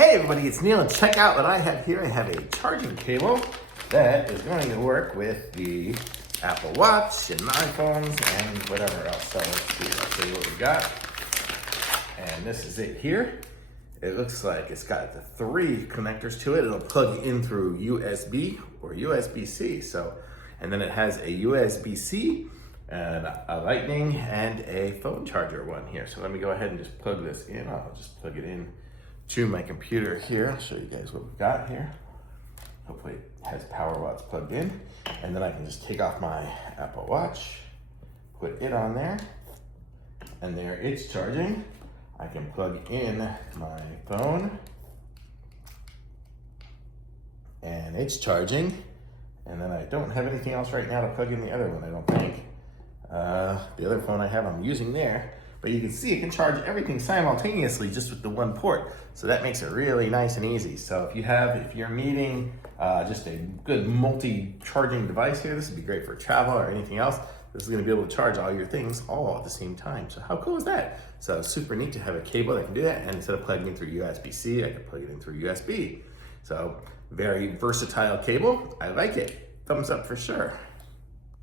Hey everybody, it's Neil, and check out what I have here. I have a charging cable that is going to work with the Apple Watch and iPhones and whatever else. So let's see, I'll show you what we got. And this is it here. It looks like it's got the 3 connectors to it. It'll plug in through USB or USB-C. And then it has a USB-C and a lightning and a phone charger one here. So let me go ahead and just plug this in. I'll just plug it in to my computer here. I'll show you guys what we've got here. Hopefully it has power while it's plugged in. And then I can just take off my Apple Watch, put it on there, and there it's charging. I can plug in my phone, and it's charging. And then I don't have anything else right now to plug in the other one, I don't think. The other phone I have, I'm using there. But you can see it can charge everything simultaneously just with the one port. So that makes it really nice and easy. So if you're needing just a good multi-charging device here, this would be great for travel or anything else. This is gonna be able to charge all your things all at the same time. So how cool is that? So it's super neat to have a cable that can do that. And instead of plugging in through USB-C, I can plug it in through USB. So very versatile cable. I like it. Thumbs up for sure.